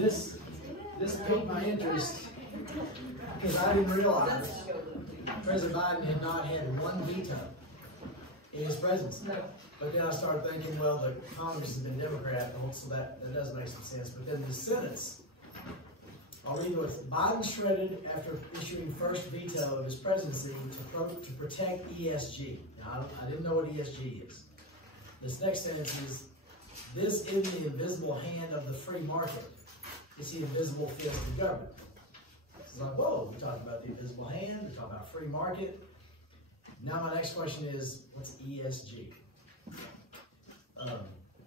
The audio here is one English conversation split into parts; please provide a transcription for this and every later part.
this piqued my interest because I didn't realize President Biden had not had one veto in his presidency. But then I started thinking, well, the Congress has been Democrat, so that does make some sense. But then the Senate's, I'll read what Biden shredded after issuing first veto of his presidency to protect ESG. Now, I didn't know what ESG is. This next sentence is, this in the invisible hand of the free market. It's the invisible fist of government. It's like, whoa, we're talking about the invisible hand, we're talking about free market. Now my next question is, what's ESG?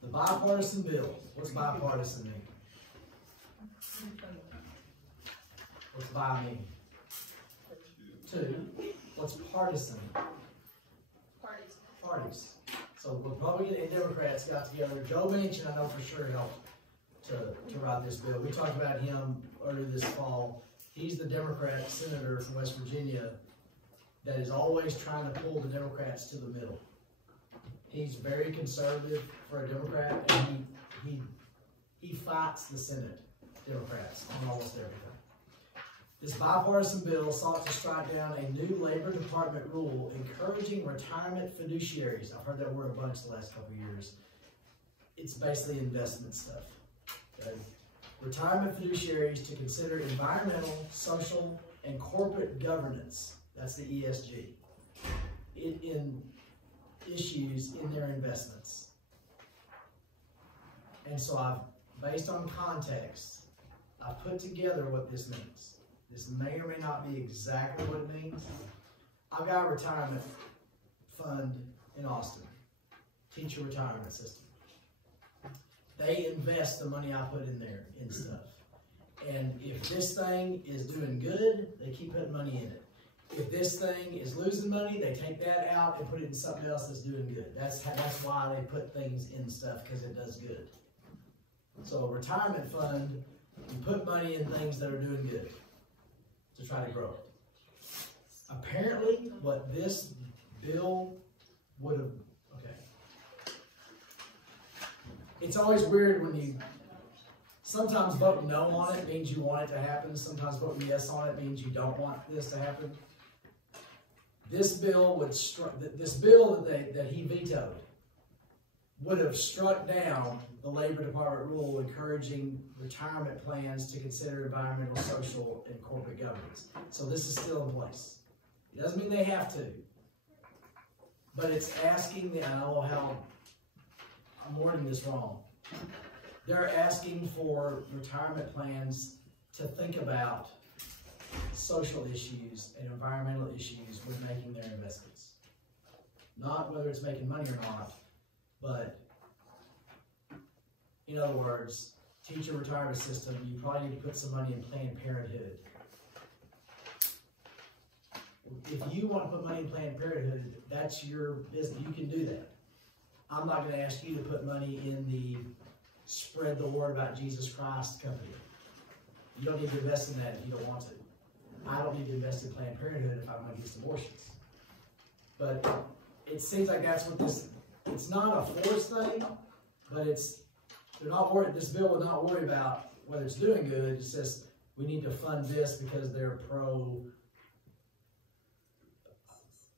The bipartisan bill. What's bipartisan mean? What's bi mean? Two. What's partisan? Parties. So Republican and Democrats got together. Joe Manchin, I know for sure, helped to write this bill. We talked about him earlier this fall. He's the Democrat senator from West Virginia that is always trying to pull the Democrats to the middle. He's very conservative for a Democrat, and he fights the Senate Democrats on almost everything. This bipartisan bill sought to strike down a new Labor Department rule encouraging retirement fiduciaries. I've heard that word a bunch the last couple of years. It's basically investment stuff. Okay? Retirement fiduciaries to consider environmental, social, and corporate governance. That's the ESG. In issues in their investments. And so based on context, I've put together what this means. This may or may not be exactly what it means. I've got a retirement fund in Austin, teacher retirement system. They invest the money I put in there in stuff. And if this thing is doing good, they keep putting money in it. If this thing is losing money, they take that out and put it in something else that's doing good. That's why they put things in stuff, because it does good. So a retirement fund, you put money in things that are doing good to try to grow it. Apparently, what this bill would have, okay. It's always weird when you, sometimes voting no on it means you want it to happen. Sometimes voting yes on it means you don't want this to happen. This bill would that he vetoed would have struck down the Labor Department rule encouraging retirement plans to consider environmental, social, and corporate governance. So this is still in place. It doesn't mean they have to, but it's asking, I don't know how I'm wording this wrong. They're asking for retirement plans to think about social issues and environmental issues when making their investments. Not whether it's making money or not, but in other words, teacher retirement system, you probably need to put some money in Planned Parenthood. If you want to put money in Planned Parenthood, that's your business. You can do that. I'm not going to ask you to put money in the Spread the Word About Jesus Christ company. You don't need to invest in that if you don't want to. I don't need to invest in Planned Parenthood if I'm against abortions. But it seems like that's what this, it's not a forced thing, but they're not worried, this bill will not worry about whether it's doing good. It says we need to fund this because they're pro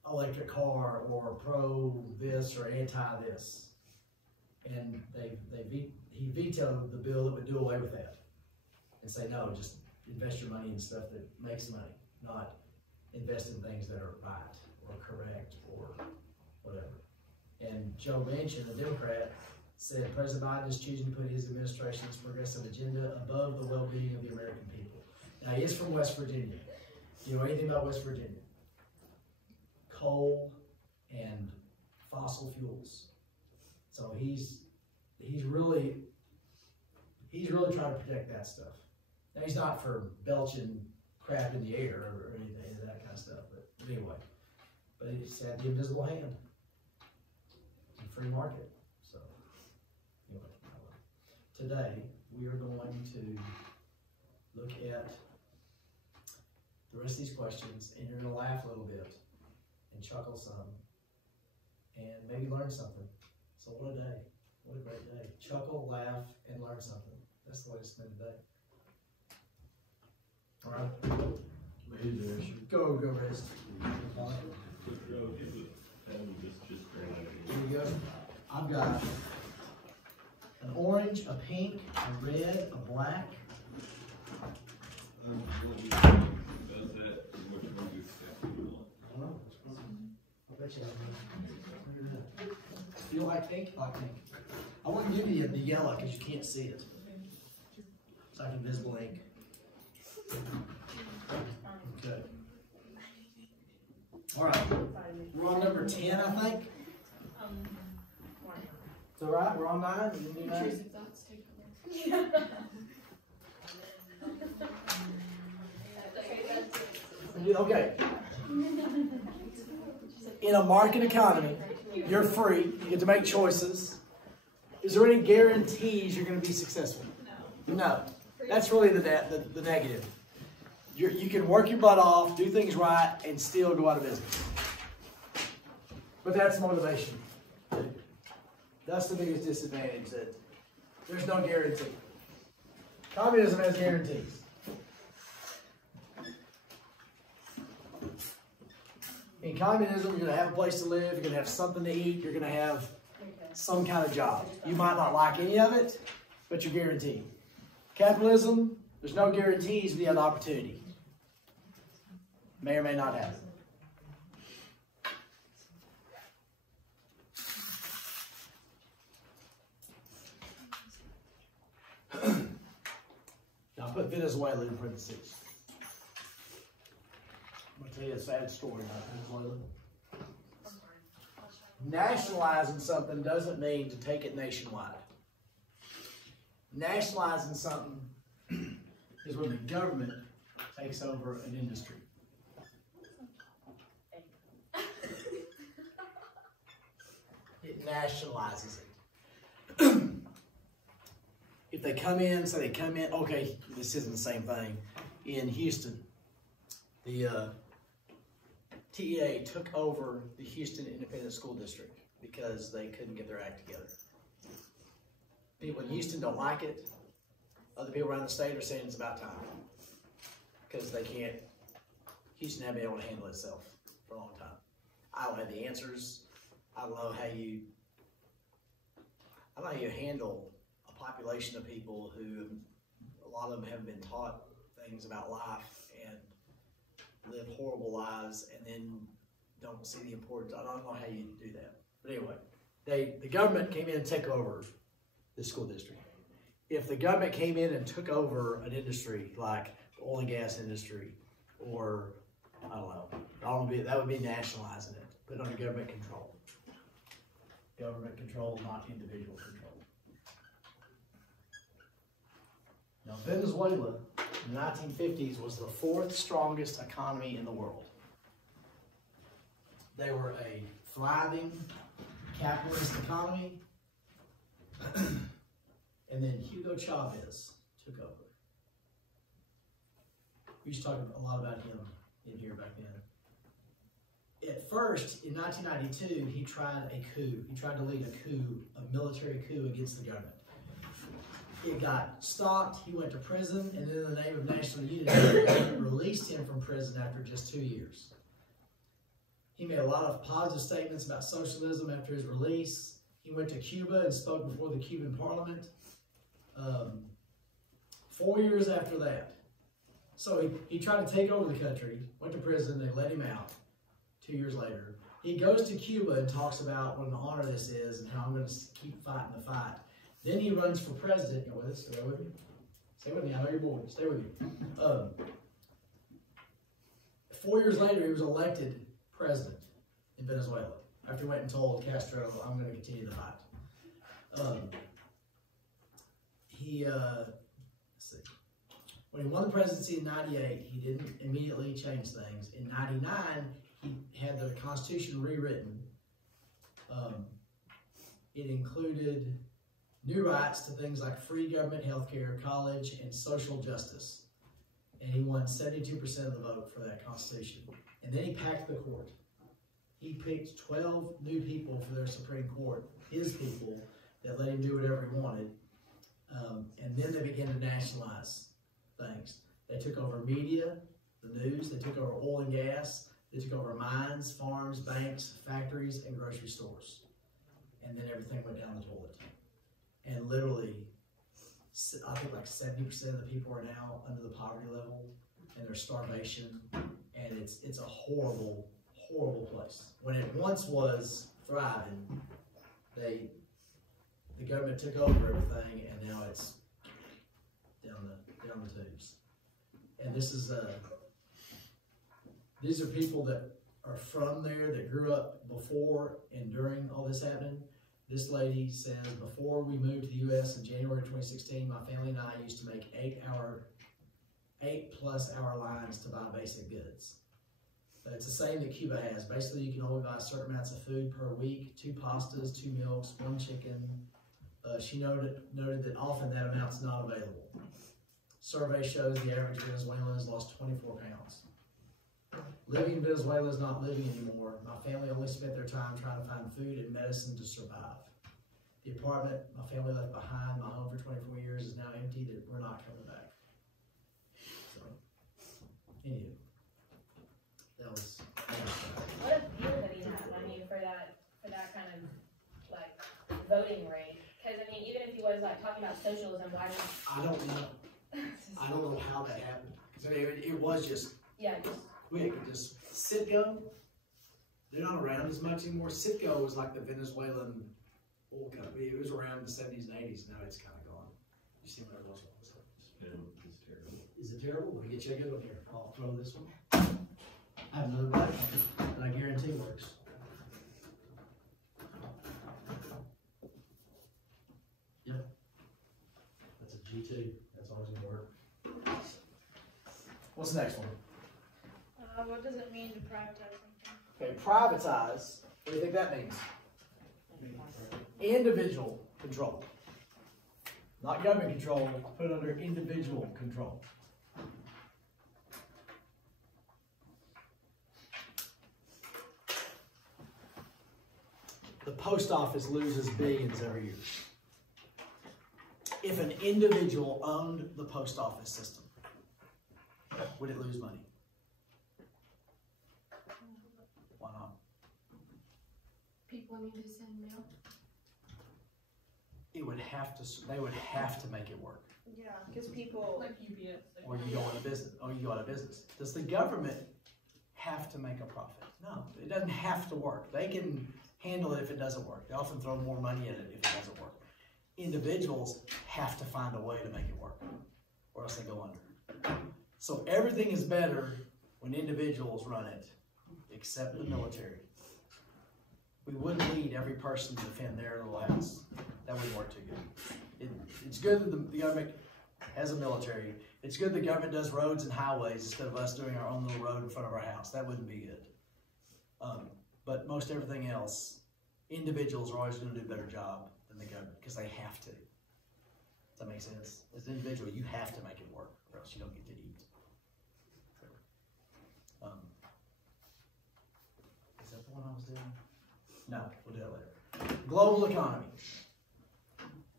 electric car or pro this or anti this. And he vetoed the bill that would do away with that and say, no, just invest your money in stuff that makes money, not invest in things that are right or correct or whatever. And Joe Manchin, a Democrat, said President Biden is choosing to put his administration's progressive agenda above the well-being of the American people. Now, he is from West Virginia. Do you know anything about West Virginia? Coal and fossil fuels. So he's really trying to protect that stuff. Now, he's not for belching crap in the air or anything of that kind of stuff, but anyway. But it's at the invisible hand. And free market. So, anyway. Today, we are going to look at the rest of these questions, and you're going to laugh a little bit and chuckle some and maybe learn something. So what a day. What a great day. Chuckle, laugh, and learn something. That's the way to spend the day. All right. Go, Rest. Here you go. I've got an orange, a pink, a red, a black. Feel like pink? Like pink. I wouldn't give you the yellow because you can't see it. It's like invisible ink. Okay. All right. We're on number 10, I think. It's all right. We're on 9. You do 9? Okay. In a market economy, you're free. You get to make choices. Is there any guarantees you're going to be successful? No. That's really the negative. You can work your butt off, do things right, and still go out of business. But that's motivation. That's the biggest disadvantage, that there's no guarantee. Communism has guarantees. In communism, you're going to have a place to live, you're going to have something to eat, you're going to have some kind of job. You might not like any of it, but you're guaranteed. Capitalism, there's no guarantees, but you have the opportunity. May or may not happen. Now I put Venezuela in parentheses. I'm going to tell you a sad story about Venezuela. Nationalizing something doesn't mean to take it nationwide. Nationalizing something is when the government takes over an industry. It nationalizes it. If they come in, say they come in, okay, this isn't the same thing. In Houston, the TEA took over the Houston Independent School District because they couldn't get their act together. People in Houston don't like it. Other people around the state are saying it's about time. Because they can't, Houston hasn't been able to handle itself for a long time. I don't have the answers. I don't know how you handle a population of people who, a lot of them haven't been taught things about life and live horrible lives and then don't see the importance. I don't know how you do that. But anyway, the government came in and took over the school district. If the government came in and took over an industry like the oil and gas industry, or I don't know, that would be nationalizing it, put it under government control. Government control, not individual control. Now, Venezuela in the 1950s was the 4th strongest economy in the world. They were a thriving capitalist economy. And then Hugo Chavez took over. We used to talk a lot about him in here back then. At first, in 1992, he tried a coup. He tried to lead a coup, a military coup against the government. It got stopped, he went to prison, and then in the name of national unity, the government released him from prison after just 2 years. He made a lot of positive statements about socialism after his release. He went to Cuba and spoke before the Cuban parliament. 4 years after that. So he tried to take over the country, went to prison, they let him out 2 years later. He goes to Cuba and talks about what an honor this is and how I'm going to keep fighting the fight. Then he runs for president. You know, stay with me. Stay with me. I know you're bored. Stay with me. 4 years later, he was elected president in Venezuela after he went and told Castro, I'm going to continue the fight. Let's see. When he won the presidency in 98, he didn't immediately change things. In 99, he had the Constitution rewritten. It included new rights to things like free government health care, college, and social justice. And he won 72% of the vote for that Constitution. And then he packed the court. He picked 12 new people for their Supreme Court, his people, that let him do whatever he wanted. And then they began to nationalize things. They took over media, the news, they took over oil and gas, they took over mines, farms, banks, factories, and grocery stores. And then everything went down the toilet. And literally, I think like 70% of the people are now under the poverty level, and there's starvation, and it's a horrible, horrible place. When it once was thriving, the government took over everything, and now it's down the tubes. And these are people that are from there, that grew up before and during all this happening. This lady says, before we moved to the U.S. in January 2016, my family and I used to make 8+ hour lines to buy basic goods. It's the same that Cuba has. Basically, you can only buy certain amounts of food per week, 2 pastas, 2 milks, 1 chicken. She noted that often that amount's not available. Survey shows the average Venezuelan has lost 24 pounds. Living in Venezuela is not living anymore. My family only spent their time trying to find food and medicine to survive. The apartment my family left behind, my home for 24 years, is now empty. That we're not coming back. So, anyway, that was what a view that he had. I mean, for that kind of like voting rate. Because I mean, even if he was like talking about socialism, why did I don't know. I don't know how that happened. So it was just quick. Just Citgo, they're not around as much anymore. Citgo was like the Venezuelan oil company. It was around in the 70s and 80s. Now it's kind of gone. You see what it was? No, it's terrible. Is it terrible? Let me get you a good one here. I'll throw this one. I have another bag that I guarantee works. Yep. That's a G2. That's always going to work. What's the next one? What does it mean to privatize something? Okay, privatize. What do you think that means? Individual control. Not government control, put it under individual control. The post office loses billions every year. If an individual owned the post office system, would it lose money? Why not? People need to send mail. It would have to. They would have to make it work. Yeah, because people like UPS? Or you go out of business. Or you go out of business. Does the government have to make a profit? No, it doesn't have to work. They can handle it if it doesn't work. They often throw more money at it if it doesn't work. Individuals have to find a way to make it work, or else they go under. So everything is better when individuals run it, except the military. We wouldn't need every person to defend their little house. That wouldn't work too good. It's good that the government has a military. It's good the government does roads and highways instead of us doing our own little road in front of our house. That wouldn't be good. But most everything else, individuals are always going to do a better job than the government because they have to. Does that make sense? As an individual, you have to make it work or else you don't get to eat. Is that the one I was doing? No, we'll do that later. Global economy.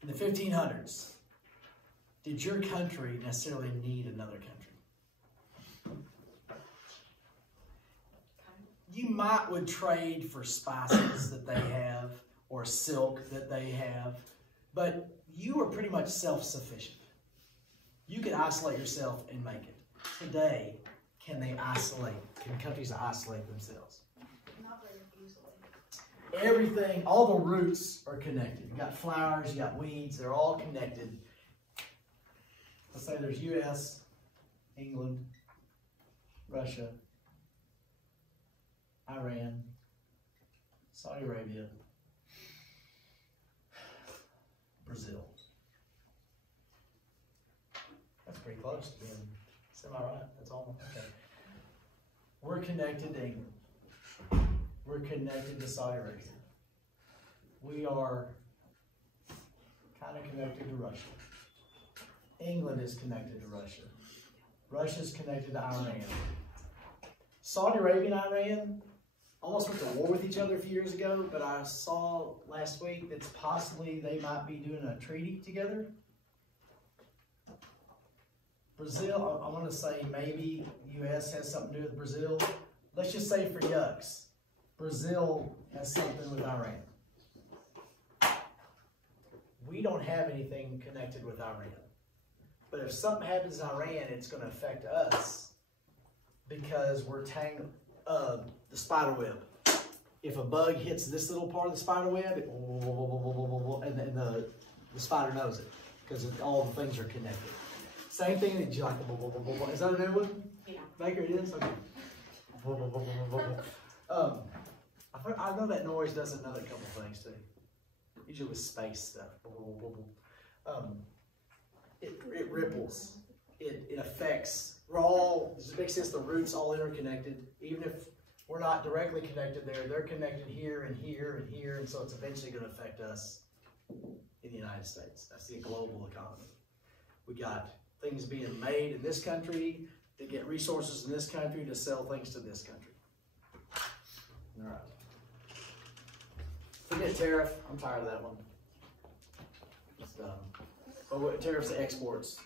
In the 1500s, did your country necessarily need another country? You would trade for spices that they have or silk that they have, but you are pretty much self-sufficient. You could isolate yourself and make it. Today, can countries isolate themselves? not very easily. Everything, all the roots are connected. You got flowers, you got weeds, they're all connected. Let's say there's US, England, Russia, Iran, Saudi Arabia, Brazil. That's pretty close to being semi-right. That's almost okay. We're connected to England. We're connected to Saudi Arabia. We are kind of connected to Russia. England is connected to Russia. Russia's connected to Iran. Saudi Arabia and Iran almost went to war with each other a few years ago, but I saw last week that possibly they might be doing a treaty together. Brazil, I want to say maybe U.S. has something to do with Brazil. Let's just say for yucks, Brazil has something with Iran. We don't have anything connected with Iran. But if something happens in Iran, it's going to affect us because we're tangled, the spider web. If a bug hits this little part of the spider web, and then the spider knows it because all the things are connected. Same thing that you like, is that a new one? Yeah. Baker, it is? Okay. I know that noise does another couple things too. Usually with space stuff. It ripples. It affects. Does it make sense? The roots all interconnected. Even if we're not directly connected there, they're connected here and here and here, and so it's eventually going to affect us in the United States. That's the global economy. We got things being made in this country to get resources in this country to sell things to this country. All right. Forget tariff. I'm tired of that one. It's done. But tariffs to exports.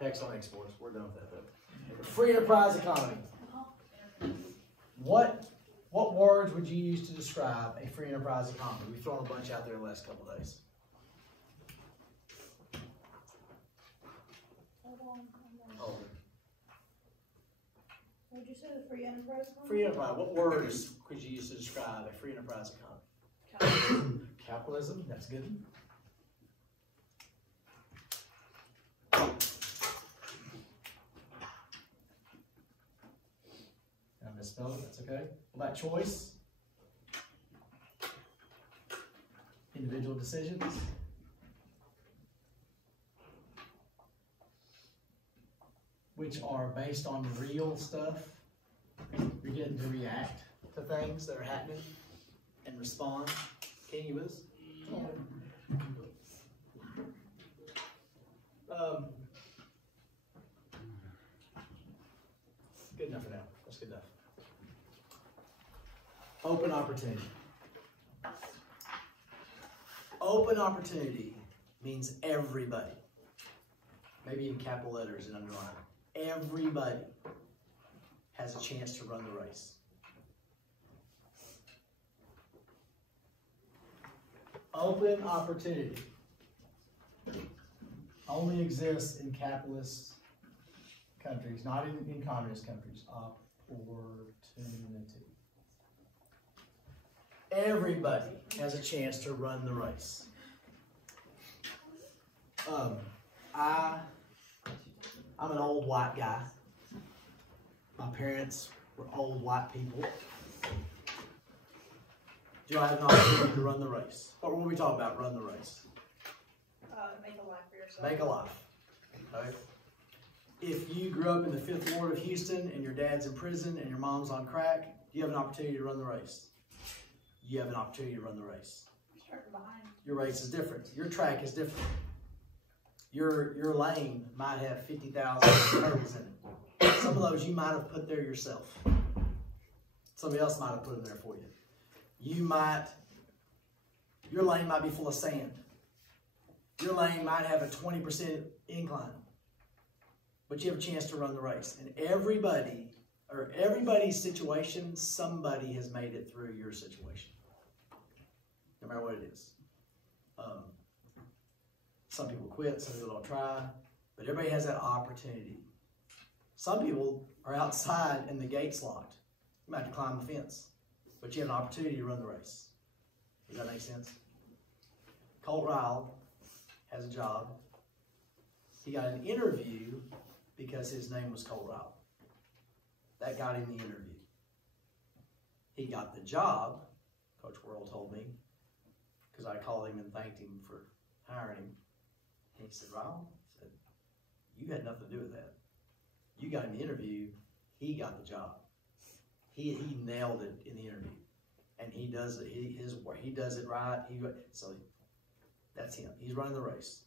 Tax on exports. We're done with that though. Free enterprise economy. What words would you use to describe a free enterprise economy? We've thrown a bunch out there the last couple of days. What would you say, the free enterprise? Free enterprise. What words could you use to describe a free enterprise economy? Capitalism. That's good. I misspelled it. That's okay. What about choice? Individual decisions. Which are based on real stuff. You're getting to react to things that are happening and respond. Can you, Liz? Good enough for now. That's good enough. Open opportunity. Open opportunity means everybody. Maybe in capital letters and underline. Everybody has a chance to run the race. Open opportunity only exists in capitalist countries, not in communist countries. Opportunity. Everybody has a chance to run the race. I'm an old white guy. My parents were old white people. Do I have an opportunity to run the race? What were we talking about? Run the race. Make a life for yourself. Make a life. Okay? If you grew up in the 5th Ward of Houston and your dad's in prison and your mom's on crack, you have an opportunity to run the race. You have an opportunity to run the race. Starting behind. Your race is different. Your track is different. Your lane might have 50,000 hurdles in it. Some of those you might have put there yourself. Somebody else might have put them there for you. Your lane might be full of sand. Your lane might have a 20% incline. But you have a chance to run the race. And everybody's situation, somebody has made it through your situation. No matter what it is. Some people quit, some people don't try, but everybody has that opportunity. Some people are outside and the gate's locked. You might have to climb the fence, but you have an opportunity to run the race. Does that make sense? Colt Ryle has a job. He got an interview because his name was Colt Ryle. That got him the interview. He got the job, Coach Worrell told me, because I called him and thanked him for hiring him. And he said, Ryle, you had nothing to do with that. You got him the interview, he got the job. He nailed it in the interview. And he does it, he does it right. So that's him. He's running the race.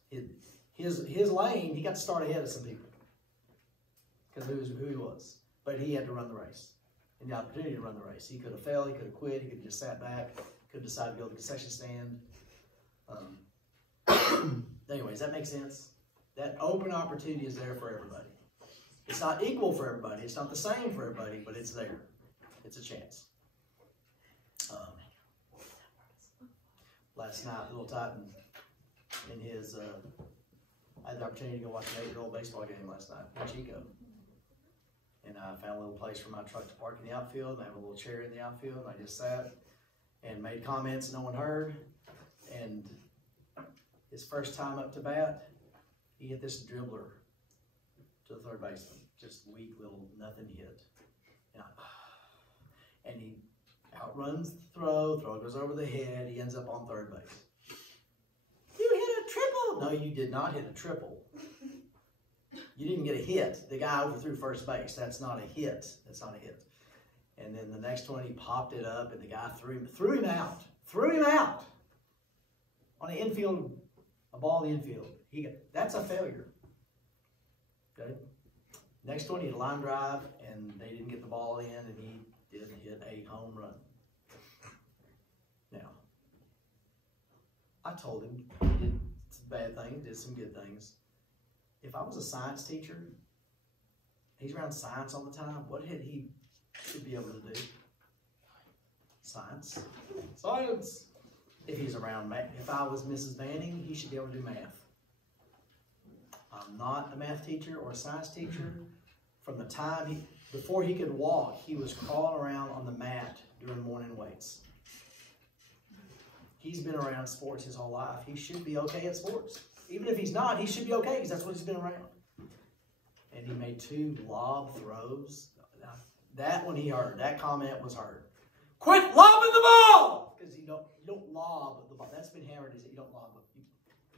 His lane, he got to start ahead of some people. Because who he was. But he had to run the race. And the opportunity to run the race. He could have failed, he could have quit, he could have just sat back, could have decided to go to the concession stand. Anyways, that makes sense? That open opportunity is there for everybody. It's not equal for everybody. It's not the same for everybody, but it's there. It's a chance. Last night, Little Titan, in his, I had the opportunity to go watch an 8-year-old baseball game last night in Chico. And I found a little place for my truck to park in the outfield, and I have a little chair in the outfield, and I just sat and made comments no one heard. And his first time up to bat, he hit this dribbler to the third baseman. Just weak little nothing hit. And he outruns the throw goes over the head, he ends up on third base. You hit a triple! No, you did not hit a triple. You didn't get a hit. The guy overthrew first base. That's not a hit. That's not a hit. And then the next one, he popped it up, and the guy threw him out. Threw him out on the infield, a ball in the infield. That's a failure. Okay. Next one, he had a line drive, and they didn't get the ball in, and he did hit a home run. Now, I told him he did some bad things, did some good things. If I was a science teacher, he's around science all the time, what he should be able to do? Science. Science! If he's around math, if I was Mrs. Banning, he should be able to do math. I'm not a math teacher or a science teacher. From the time before he could walk, he was crawling around on the mat during morning weights. He's been around sports his whole life. He should be okay at sports. Even if he's not, he should be okay because that's what he's been around. And he made 2 lob throws. That one he heard. That comment was heard. Quit lobbing the ball! Because you don't lob the ball. That's been hammered, is that you don't lob it.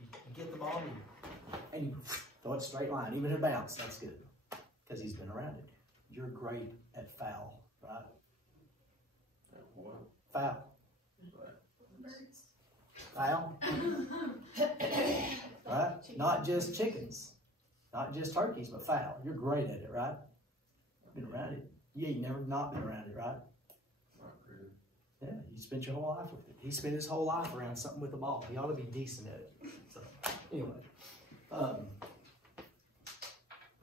You get the ball and you throw it straight line. Even if it bounce, that's good. Because he's been around it. You're great at foul, right? Foul. Foul. Right? Not just chickens. Not just turkeys, but foul. You're great at it, right? Been around it. Yeah, you never not been around it, right? Yeah, you spent your whole life with it. He spent his whole life around something with the ball. He ought to be decent at it. So, anyway.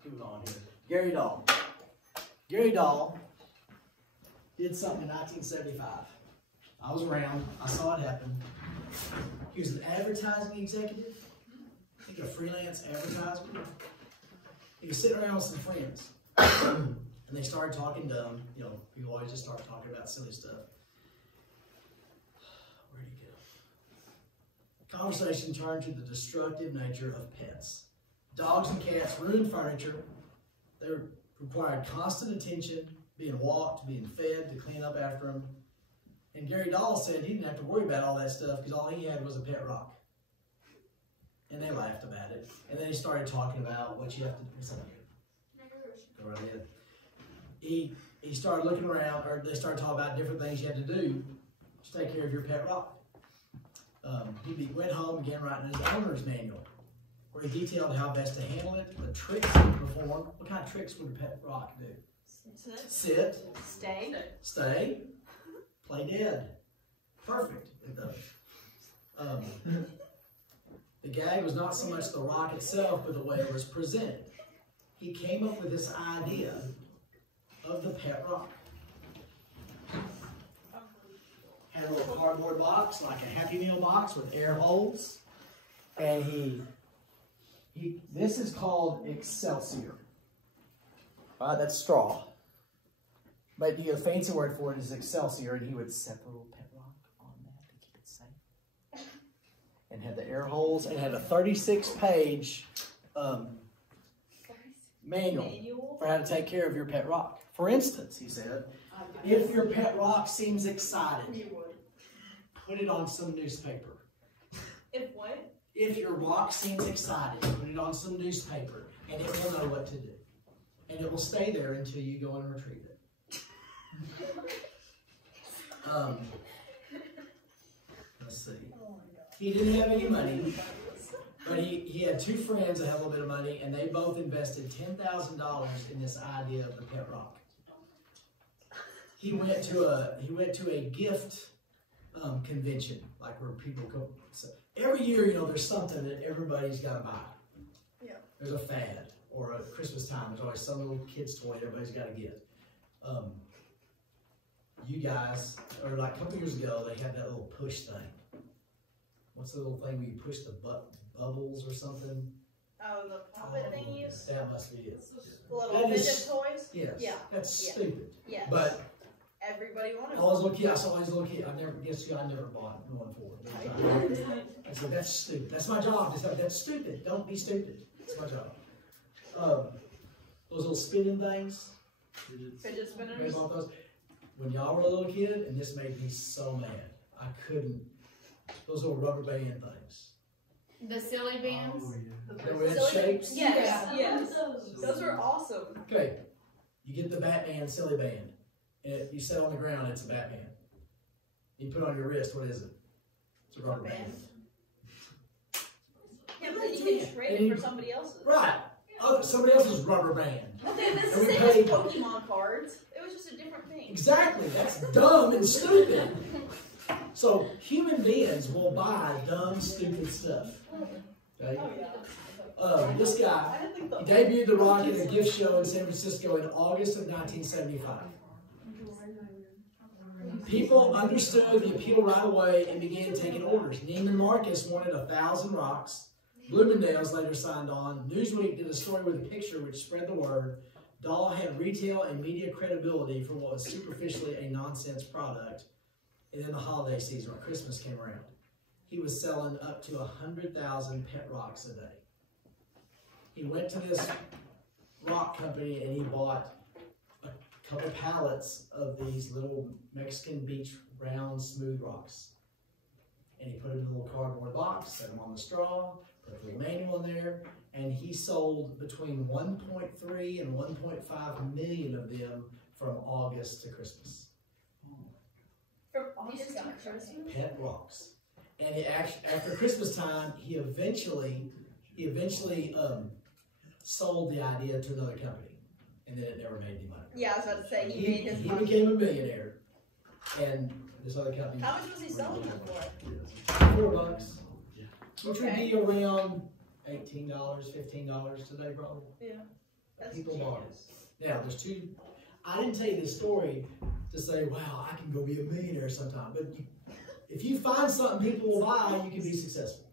Moving on here. Gary Dahl. Gary Dahl did something in 1975. I was around. I saw it happen. He was an advertising executive. I think a freelance advertiser. He was sitting around with some friends. And they started talking dumb. You know, people always just start talking about silly stuff. Where'd he go? Conversation turned to the destructive nature of pets. Dogs and cats ruined furniture. They required constant attention, being walked, being fed, to clean up after them. And Gary Dahl said he didn't have to worry about all that stuff because all he had was a pet rock. And they laughed about it. And then he started talking about what you have to do. What's that? Go right ahead. He started looking around, or they started talking about different things you had to do to take care of your pet rock. He went home and began writing his owner's manual, where he detailed how best to handle it, the tricks he performed. What kind of tricks would a pet rock do? Sit. Stay. Stay. Play dead. Perfect. It does. The gag was not so much the rock itself, but the way it was presented. He came up with this idea of the pet rock. Had a little cardboard box, like a Happy Meal box with air holes. And this is called Excelsior. That's straw. But the fancy word for it is Excelsior, and he would set the little pet rock on that to keep it safe. And had the air holes, and had a 36-page manual for how to take care of your pet rock. For instance, he said, if your pet rock seems excited, put it on some newspaper. If what? If your rock seems excited, put it on some newspaper, and it will know what to do. And it will stay there until you go and retrieve it. Let's see. He didn't have any money, but he had 2 friends that had a little bit of money, and they both invested $10,000 in this idea of the pet rock. He went to a gift convention, like where people go. So every year, you know, there's something that everybody's got to buy. Yeah. There's a fad or a Christmas time, there's always some little kid's toy everybody's got to get. You guys, or like a couple years ago, they had that little push thing. What's the little thing where you push the bubbles or something? Oh, the puppet thingies? That must be it. The little That is- fidget toys? Yes. Yeah. That's Yeah. stupid. Yes. But Everybody wanted all those one. little kids, I saw all these little kids. I never bought one for it. I said, that's stupid. That's my job. That's stupid. Don't be stupid. That's my job. Those little spinning things. Fidget Everybody spinners? bought those. When y'all were a little kid, and this made me so mad. I couldn't. Those little rubber band things. The silly bands. They were in Silly- shapes. Yes, yes. Those were awesome. Okay. You get the Batman silly band. And you set on the ground, it's a Batman. You put it on your wrist, what is it? It's a rubber band. Yeah, but then you can trade it for somebody else's. Right. Oh, somebody else's rubber band. Okay, that's And the we same as paid- Pokemon cards. It was just a different thing. Exactly. That's dumb and stupid. So human beings will buy dumb, stupid stuff. Okay? Oh, yeah. This guy, I didn't think he debuted The Rock at a gift show in San Francisco in August of 1975. People understood the appeal right away and began taking orders. Neiman Marcus wanted 1,000 rocks. Bloomingdale's later signed on. Newsweek did a story with a picture which spread the word. Dahl had retail and media credibility for what was superficially a nonsense product. And then the holiday season, when Christmas came around, he was selling up to 100,000 pet rocks a day. He went to this rock company and he bought a couple pallets of these little Mexican beach round smooth rocks. And he put them in a little cardboard box, set them on the straw, put a little manual in there, and he sold between 1.3 and 1.5 million of them from August to Christmas. From August to Christmas? Pet rocks. And it after Christmas time, he eventually sold the idea to another company, and then it never made any money. Yeah, I was about to say, he made his He money. became a millionaire, and this other company. How much was he selling them for? $4, which would Okay. be around $18, $15 today, probably. Yeah. That's People bought it. genius. Now, there's two. I didn't tell you this story to say, wow, I can go be a millionaire sometime. But if you find something people will buy, you can be successful.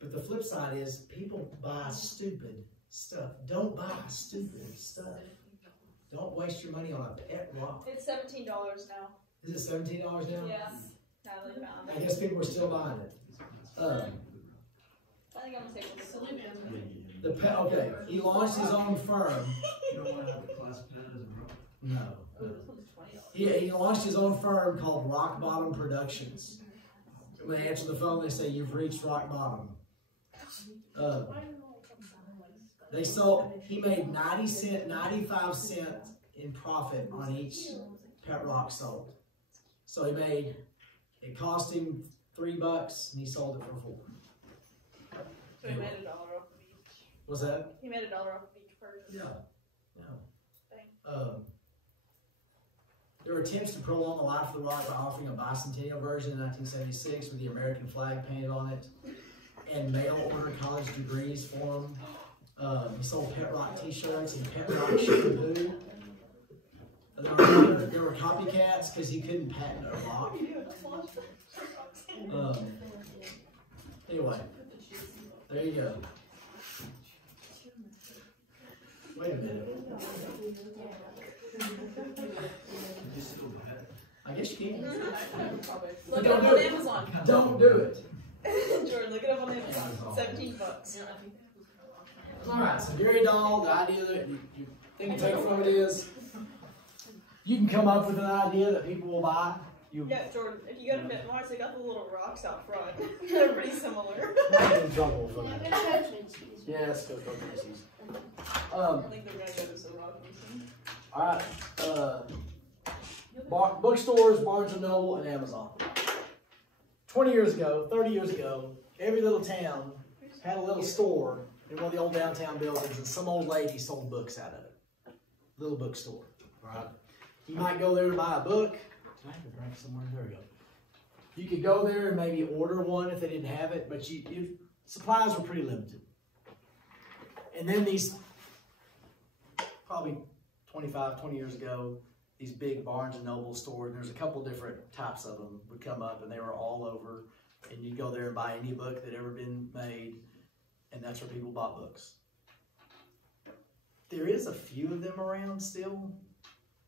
But the flip side is people buy stupid stuff. Don't buy stupid stuff. Don't waste your money on a pet rock. It's $17 now. Is it $17 now? Yeah. Natalie found I it. guess people are still buying it. I think I'm gonna take one. Okay, he launched his own firm. You don't want to have a class pet as a rock. No. Oh, this one's $20. He launched his own firm called Rock Bottom Productions. When they answer the phone, they say, "You've reached rock bottom." He made 95 cents in profit on each pet rock sold. So it cost him $3 and he sold it for $4. So he made $1 off of each. Was that? He made $1 off of each purchase. Yeah. There were attempts to prolong the life of the rock by offering a bicentennial version in 1976 with the American flag painted on it and mail-order college degrees for them. He sold Pet Rock t-shirts and Pet Rock shampoo. There were copycats because he couldn't patent a rock. Anyway, there you go. Wait a minute. You still buy it? I guess you can. Look it Don't up do on it. Amazon. Don't do it. Jordan, look it up on Amazon. $17. Alright, so Gary Dahl, the idea that you think you take from it is you can come up with an idea that people will buy. You Yeah, Jordan, if you go to Pet Mart, they got the little rocks out front. They're pretty similar. might get in trouble for I'm that. gonna go to Macy's. Yes, go to Macy's. I think they're gonna go to some rock soon. Alright, bookstores, Barnes & Noble, and Amazon. 20 years ago, 30 years ago, every little town had a little store in one of the old downtown buildings, and some old lady sold books out of it. Little bookstore, right? You might go there to buy a book. Did I have a drink somewhere? There we go. You could go there and maybe order one if they didn't have it, but supplies were pretty limited. And then these probably 25, 20 years ago, these big Barnes and Noble stores, there's a couple different types of them, would come up, and they were all over, and you'd go there and buy any book that ever been made, and that's where people bought books. There is a few of them around still,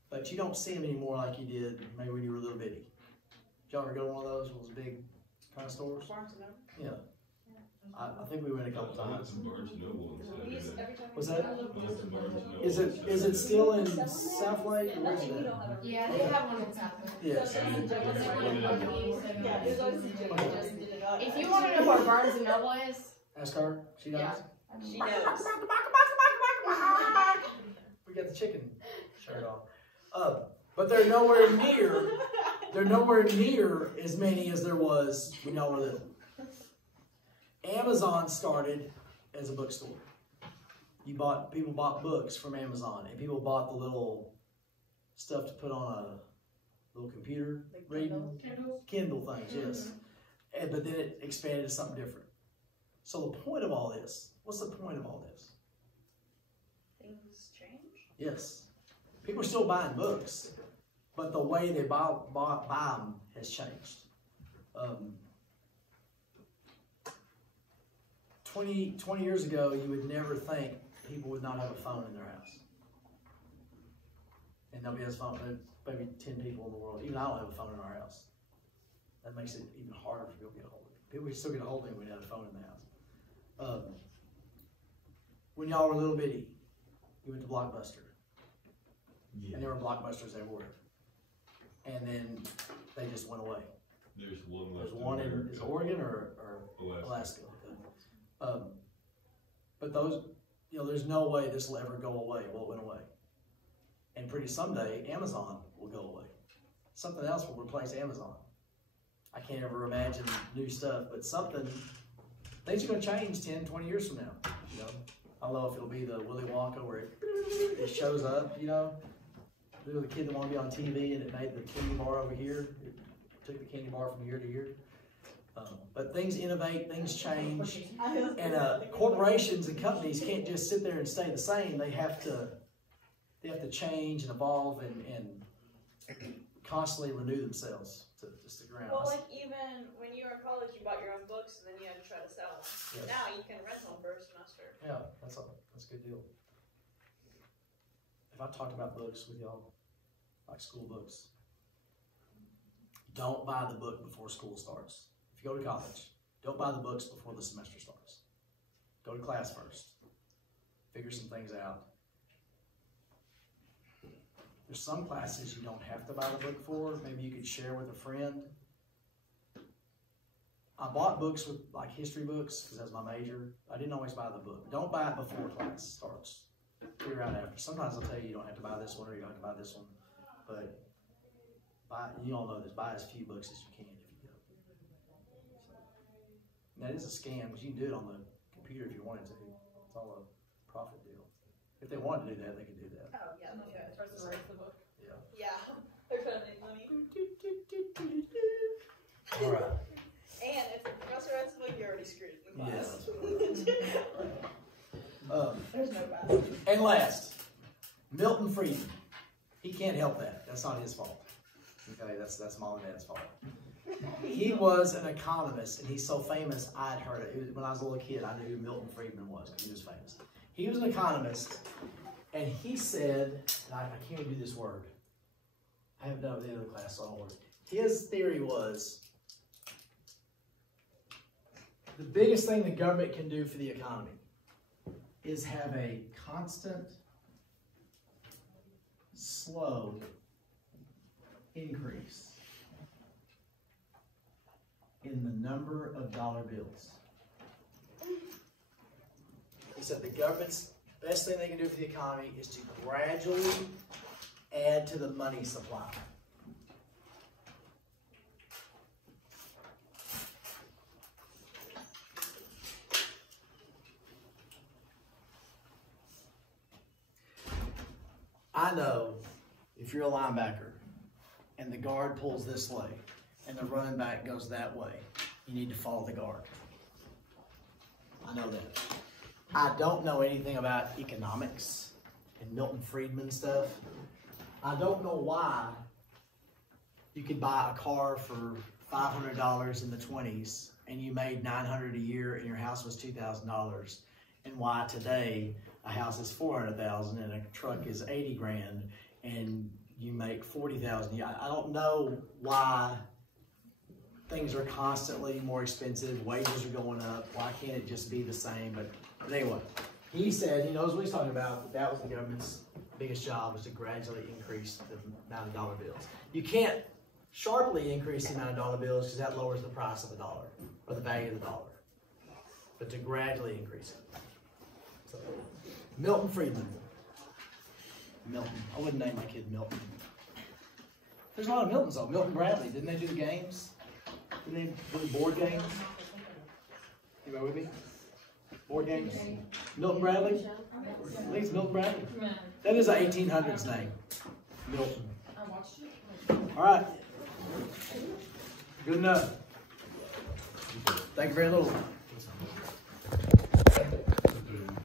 but you don't see them anymore like you did maybe when you were a little bitty. Did y'all ever go to one of those big kind of stores? Barnes and Noble. Yeah. I think we went a couple times. Barnes and Noble We instead used of every time. Was that? Is Is it still in South Lake? Or where is it? Yeah, they have one in South Lake. Yes. Yeah, it was always DJ. Just did it all. If you want to know where Barnes and Noble is, Ask her. She knows. yeah. She knows. We got the chicken shirt on. But they're nowhere near. They're nowhere near as many as there was when y'all were little. Amazon started as a bookstore. People bought books from Amazon, and people bought the little stuff to put on a little computer Like reading Kindle things, yes. But then it expanded to something different. So the point of all this, what's the point of all this? Things change. Yes, people are still buying books, but the way they buy them has changed. 20 years ago, you would never think people would not have a phone in their house. And nobody has a phone. There's maybe 10 people in the world. Even I don't have a phone in our house. That makes it even harder for people to get a hold of it. People can still get a hold of it when you have a phone in the house. When y'all were little bitty, you went to Blockbuster. Yeah. And there were Blockbusters everywhere. And then they just went away. There's one left. There's one in is it Oregon or Alaska. But those, there's no way this will ever go away. Well, it went away. And pretty someday, Amazon will go away. Something else will replace Amazon. I can't ever imagine new stuff, but things are going to change 10, 20 years from now. I don't know if it'll be the Willy Wonka where it shows up, the kid that wanted to be on TV and it made the candy bar over here. It took the candy bar from here to here. But things innovate, things change, and corporations and companies can't just sit there and stay the same. They have to change and evolve and constantly renew themselves to stick around. Well, like even when you were in college, you bought your own books and then you had to try to sell them. Yes. Now you can rent them for a semester. Yeah, that's a good deal. If I talked about books with y'all, like school books, don't buy the book before school starts. If you go to college, don't buy the books before the semester starts. Go to class first. Figure some things out. There's some classes you don't have to buy the book for. Maybe you could share with a friend. I bought books with like history books because that's my major. I didn't always buy the book. Don't buy it before class starts. Figure out after. Sometimes they'll tell you don't have to buy this one or you don't have to buy this one. But you all know this. Buy as few books as you can if you go. And that is a scam because you can do it on the computer if you wanted to. It's all a profit deal. If they wanted to do that, they could do that. Oh yeah, okay. Person writes the book. Yeah. Yeah, they're trying to make money. All right. And if the professor writes the book, you're already screwed in the class. There's no balance. And last, Milton Friedman. He can't help that. That's not his fault. Okay, that's mom and dad's fault. He was an economist, and he's so famous, I'd heard it. When I was a little kid, I knew who Milton Friedman was because he was famous. He was an economist, and he said, I can't do this word. I haven't done it with the other class, so I don't worry. His theory was, the biggest thing the government can do for the economy is have a constant, slow increase in the number of dollar bills. He said the government's best thing they can do for the economy is to gradually add to the money supply. I know if you're a linebacker and the guard pulls this way and the running back goes that way, you need to follow the guard. I know that. I don't know anything about economics and Milton Friedman stuff. I don't know why you could buy a car for $500 in the 20s and you made $900 a year and your house was $2,000, and why today a house is $400,000 and a truck is $80 grand and you make $40,000. I don't know why things are constantly more expensive, wages are going up. Why can't it just be the same? But anyway, he said he knows what he's talking about. That was the government's biggest job, was to gradually increase the amount of dollar bills. You can't sharply increase the amount of dollar bills because that lowers the price of the dollar or the value of the dollar. But to gradually increase it. So, Milton Friedman. Milton. I wouldn't name my kid Milton. There's a lot of Miltons though. Milton Bradley. Didn't they do the games? Didn't they do the board games? Anybody with me? Board games? Milton Bradley? I think it's Milton Bradley. That is an 1800s name. Milton. All right. Good enough. Thank you very little.